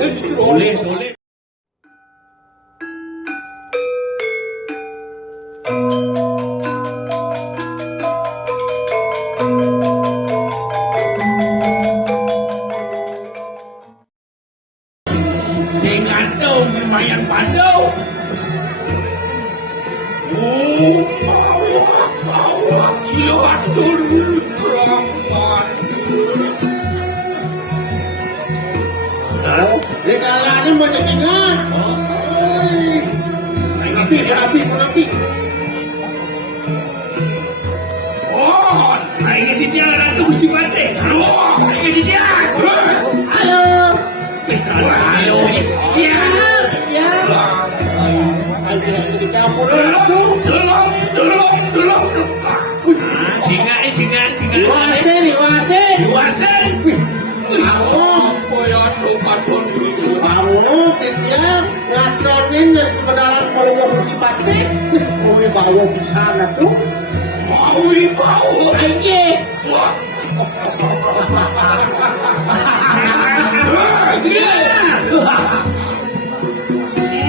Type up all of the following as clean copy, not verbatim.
Boleh, boleh. Sing ganteng lumayan pandau. Sawah silatur rahman. Regalanya macam ingat. Menapi. Oh, naik di dia ratu mesti mati. Oh, naik di dia. Halo. Halo. Ya. Di dapur. Delong. Singa. Luasan. Kamu dia ngatorin dari kebenaran kalau mesti mati. Kowe bawa bisa aku. Mau dibawa. Aje. Wah.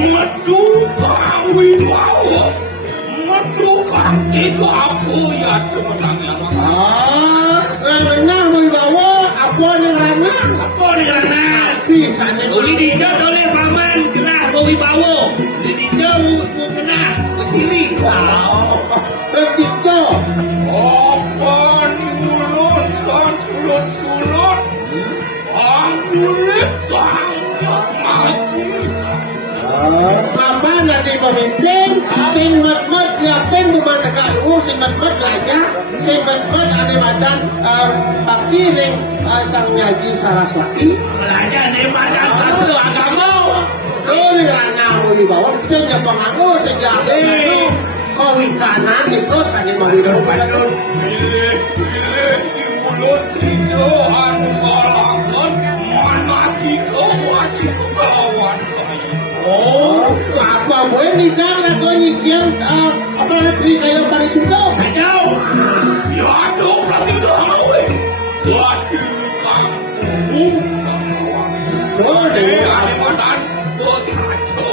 Meduka wibawa. Meduka itu aku ya sebenarnya. Benar mau bawa apa nih Rana? Apa ni kerana? Bisa nih. Uli dia boleh paman kena kau wibawa. Uli dia mau kena berdiri. Bertiga. Apa ni mulut sang sulut. Angkulit sang mati. Apa nanti pemimpin sing mat yapen bukan tegak sing mat laja sing mat ada badan bakti ring sang nyaji Saraswati Belajar dari badan sastra agama. ini anak di bawah sing pengaku sing jasa kowi kanan itu sange mau hidup Pilih di mulut sinyo anu malangan mana ciko kawan. oh apa boleh nikah atau nyikian apa negeri kayak paling suka Sajau. Ya aduh pasti dah maui. Waduh kamu. oh deh Ada badan bersajau.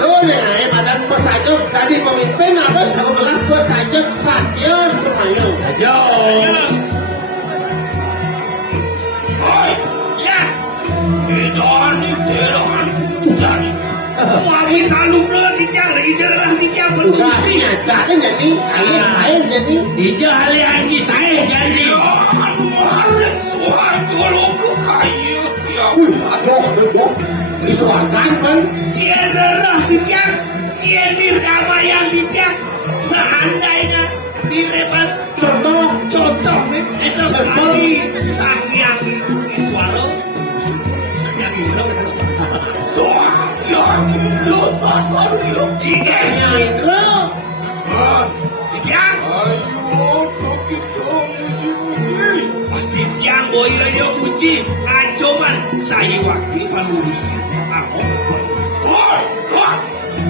oh deh badan pesaja tadi pemimpin harus tahu belah pesaja saja semuanya Sajau. Hai, ya. Edan ni cerohan putusan. Mami kalau berani jalan berfungsi. Jangan jadi air jadi Ija ahli haji saya jadi. Harus suara kalau kayu siapa? disuarakan kan Dia darah dijak, dia diramayan dijak. Seandainya direbat contoh itu kali sang yang disuara. Sang yang lo sabar lo tiga. yang itu Tiga. Ayo kita muji. Pasti tiang boy ayo muji. Ajoman saya waktu halus.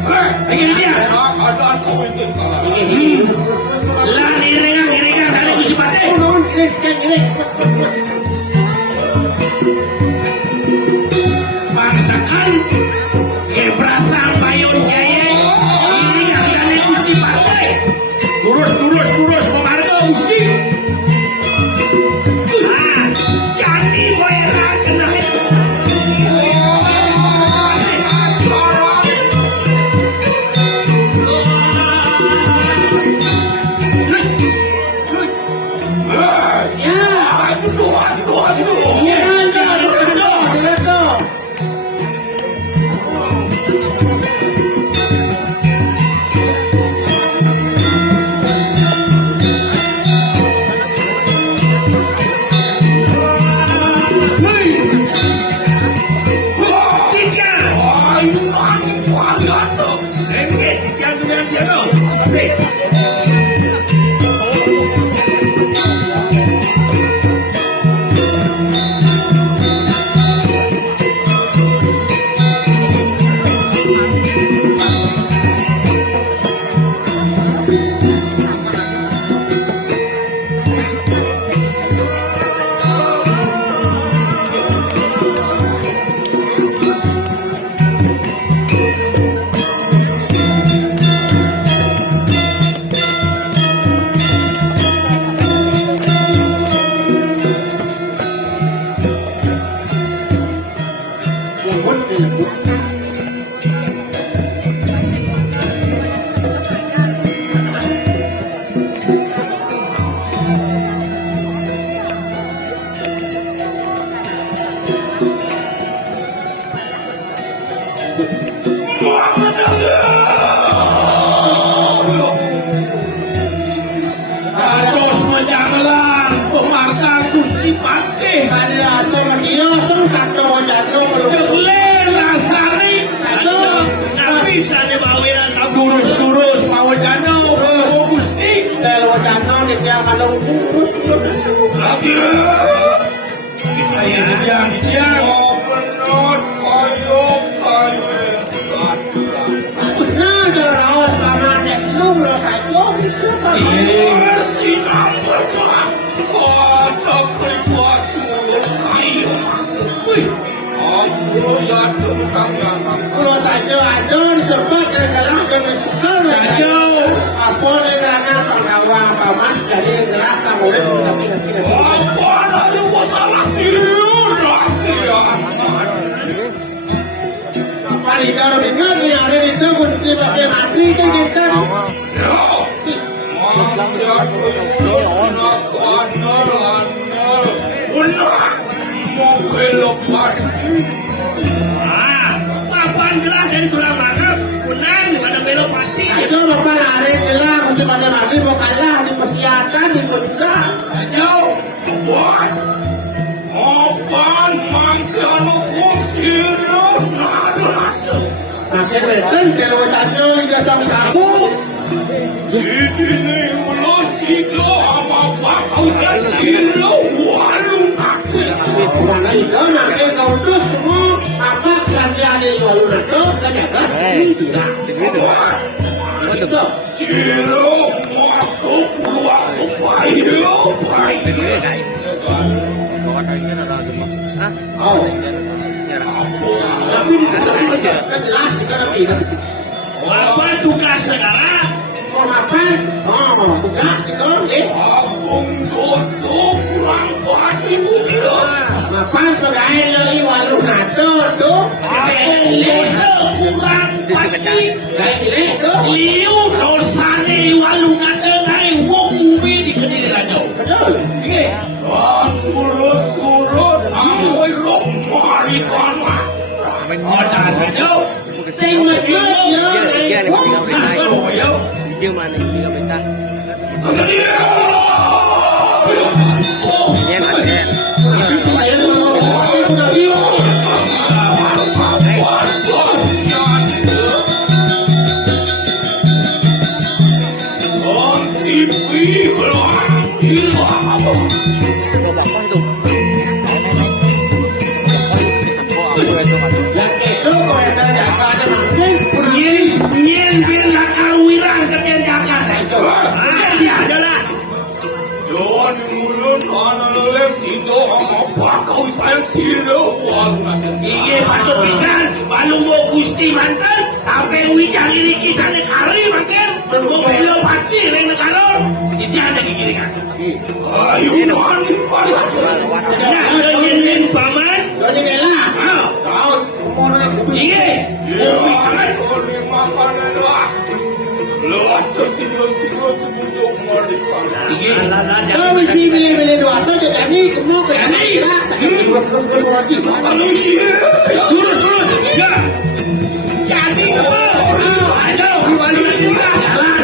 Lagi dia. Ada kau ini. Lah ini dari musim pate. non ini Bangsakan Gebrasan Bayon Jaya ini yang dari Gusti Pakai Turus pemarga Gusti jadi bayar kena ya aduh ya lembut. Terus menjalan pemarta Gusti Patih. Ada asam dia, asam kakak wajah Jelek rasane. Aduh, nggak bisa nih bawira durus-durus mau jano Gusti. Kalau wajah dia kalau terus. Dia Nah, kalau lawas paman dek lu belum saja itu kalau saja ada disebut adalah dengan suka saja apa dengan pengawang paman jadi gerak kamu tapi paling kalau dengar yang ada di itu kunci pakai mati kan kita Papan jelas dari tulang mangap, kunang di mana belok pati. itu bapak lari gelar mesti pada mati mau kalah di persiapan di kota Jauh, buat. Opan mangkano kusirun nado. makin beten kalau tanya tidak sama kamu Ini ulos itu apa bakal siro walung aku. mana itu nanti kau terus semua apa sampai ada yang lalu nanti kan ya kan tidak itu Siro aku keluar payo payo. oh tapi kan jelas kan tidak Apa tugas negara? mau ngapain oh tugas itu ya Agung dosa kurang pati kusiro. ngapain pegawai lagi walau nanti tuh Lesa kurang pati. kayak gini tuh Liu dosane walung ngai wong umi di kediri ranjau. betul Inge. Surut-surut amoy rok mari kana. Ada saja. sing medhot ya Video mana video kita? Yan, yan. Coba kau itu. Aku itu kan. Nyen bin lakawirang kalian kakak. Dia adalah Don mulut anak lelaki sido apa kau saya sido wangan. Iya patut pisan balung mau gusti mantan sampai wijang ini kisahnya kali mantan mau belo pati lain negara itu ada di kiri kan. Ayo mani pada. Ya ada nyen paman. Jadi bela kau umur Iya. Bumi makan adalah. Lewat sido-sido tubuh merdeka. Iya. kalau mesti beli-beli dua saja jadi kamu ke kira terus lagi Surus. Ya. Jadi ayo diwali lagi jalan.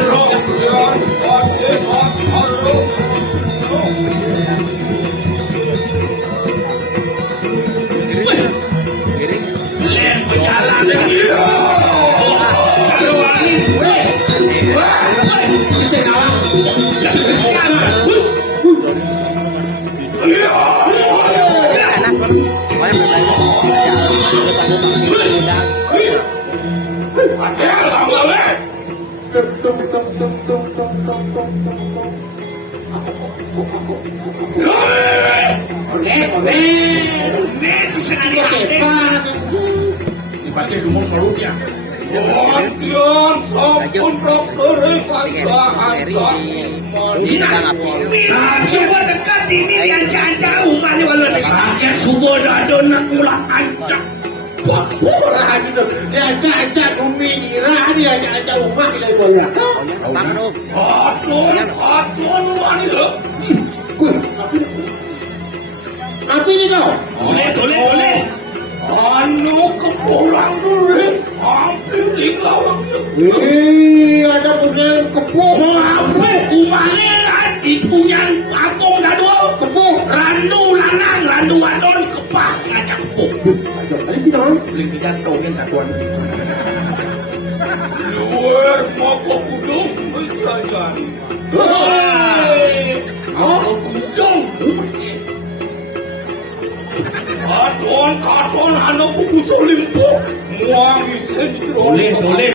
Len berjalan lagi. Kalau angin, bisa nawang Pakai dumung perutnya. Kemudian sampun dokter coba dekat ini yang jauh mana walau sakit subuh dah nak mulak ancak. Pura gitu. Diajak-ajak umi ngira, diajak-ajak umat lagi boleh. Tangan om. Aduh, ani lo. Apa ini kau? Boleh. Anu kepulang dulu. Hampir tinggal lagi. Ada punya kepung. Hampir umane punya atong dadu. Kepung. Randu lanang, randu adon kepak ngajak kepung. Ada kita. Limpidan tongin satuan. Luar moko kudung berjalan. Moko kudung. Adon, anu buku solimpuk. Muang isen. Boleh.